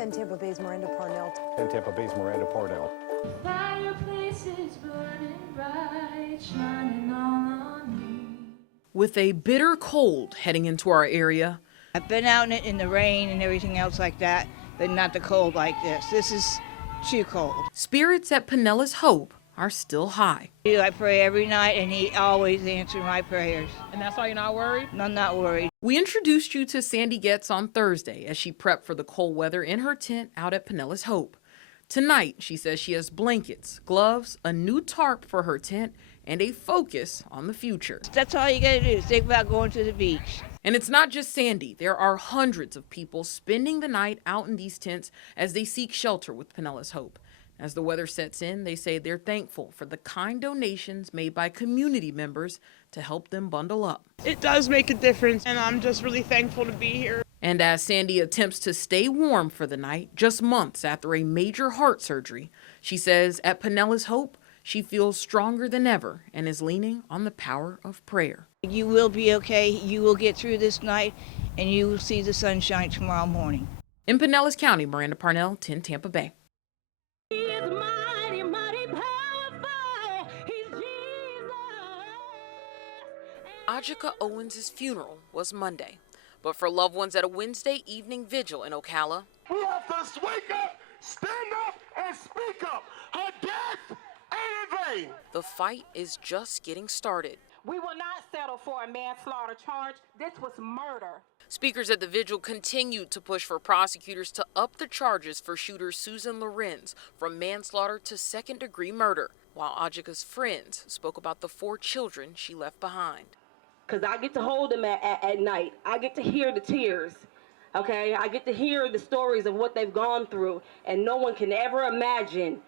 10 Tampa Bay's Miranda Parnell. 10 Tampa Bay's Miranda Parnell. Fireplace is burning bright, shining all on me. With a bitter cold heading into our area, I've been out in the rain and everything else like that, but not the cold like this. This is too cold. spirits at Pinellas Hope are still high. I pray every night, and he always answers my prayers. And that's why you're not worried? I'm not worried. We introduced you to Sandy Getz on Thursday as she prepped for the cold weather in her tent out at Pinellas Hope. Tonight, she says she has blankets, gloves, a new tarp for her tent, and a focus on the future. That's all you gotta do, think about going to the beach. And it's not just Sandy. There are hundreds of people spending the night out in these tents as they seek shelter with Pinellas Hope. As the weather sets in, they say they're thankful for the kind donations made by community members to help them bundle up. It does make a difference, and I'm just really thankful to be here. And as Sandy attempts to stay warm for the night, just months after a major heart surgery, she says at Pinellas Hope, she feels stronger than ever and is leaning on the power of prayer. You will be okay, you will get through this night, and you will see the sunshine tomorrow morning. In Pinellas County, Miranda Parnell, 10 Tampa Bay. Ajika Owens' funeral was Monday, but for loved ones at a Wednesday evening vigil in Ocala, we have to wake up, stand up, and speak up. Her death ain't in vain. the fight is just getting started. We will not settle for a manslaughter charge. This was murder. Speakers at the vigil continued to push for prosecutors to up the charges for shooter Susan Lorenz from manslaughter to second-degree murder, while Ajika's friends spoke about the 4 children she left behind. Because I get to hold them at night. I get to hear the tears, okay? I get to hear the stories of what they've gone through, and no one can ever imagine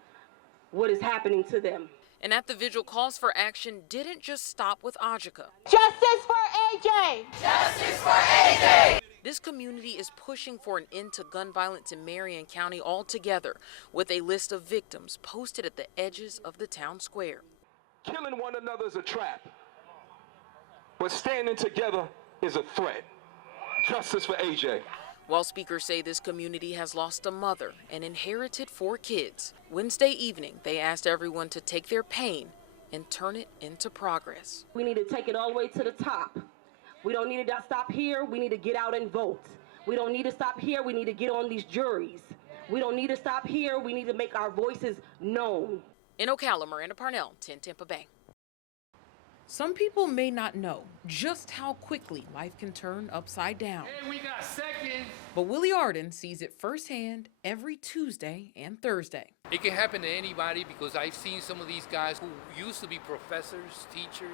what is happening to them. And at the vigil, calls for action didn't just stop with Ajika. Justice for AJ! Justice for AJ! This community is pushing for an end to gun violence in Marion County altogether, with a list of victims posted at the edges of the town square. Killing one another is a trap, but standing together is a threat. Justice for AJ. While speakers say this community has lost a mother and inherited 4 kids, Wednesday evening they asked everyone to take their pain and turn it into progress. We need to take it all the way to the top. We don't need to stop here. We need to get out and vote. We don't need to stop here. We need to get on these juries. We don't need to stop here. We need to make our voices known. In Ocala, Miranda Parnell, 10 Tampa Bay. Some people may not know just how quickly life can turn upside down. And we got seconds. But Willie Arden sees it firsthand every Tuesday and Thursday. It can happen to anybody because I've seen some of these guys who used to be professors, teachers.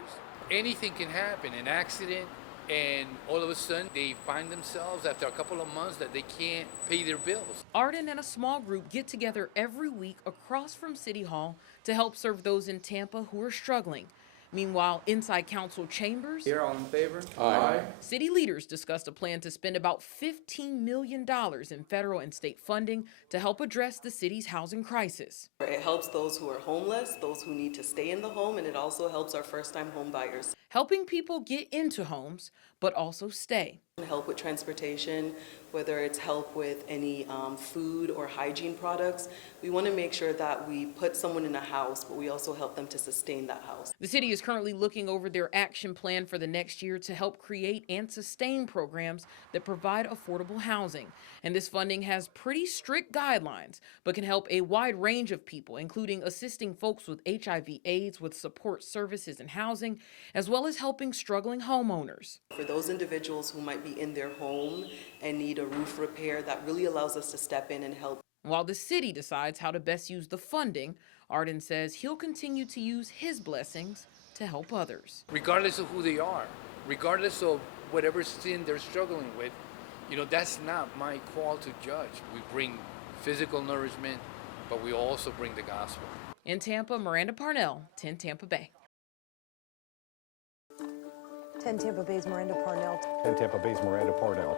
Anything can happen, an accident, and all of a sudden they find themselves after a couple of months that they can't pay their bills. Arden and a small group get together every week across from City Hall to help serve those in Tampa who are struggling. Meanwhile, inside council chambers, here, all in favor? Aye. city leaders discussed a plan to spend about $15 million in federal and state funding to help address the city's housing crisis. It helps those who are homeless, those who need to stay in the home, and it also helps our first-time home buyers. Helping people get into homes, but also stay. Help with transportation, whether it's help with any food or hygiene products. We want to make sure that we put someone in a house, but we also help them to sustain that house. The city is currently looking over their action plan for the next year to help create and sustain programs that provide affordable housing. And this funding has pretty strict guidelines, but can help a wide range of people, including assisting folks with HIV/AIDS with support services and housing, as well as helping struggling homeowners. For those individuals who might be in their home and need a roof repair, that really allows us to step in and help. While the city decides how to best use the funding, Arden says he'll continue to use his blessings to help others. Regardless of who they are, regardless of whatever sin they're struggling with, that's not my call to judge. We bring physical nourishment, but we also bring the gospel. In Tampa, Miranda Parnell, 10 Tampa Bay. 10 Tampa Bay's Miranda Parnell. 10 Tampa Bay's Miranda Parnell.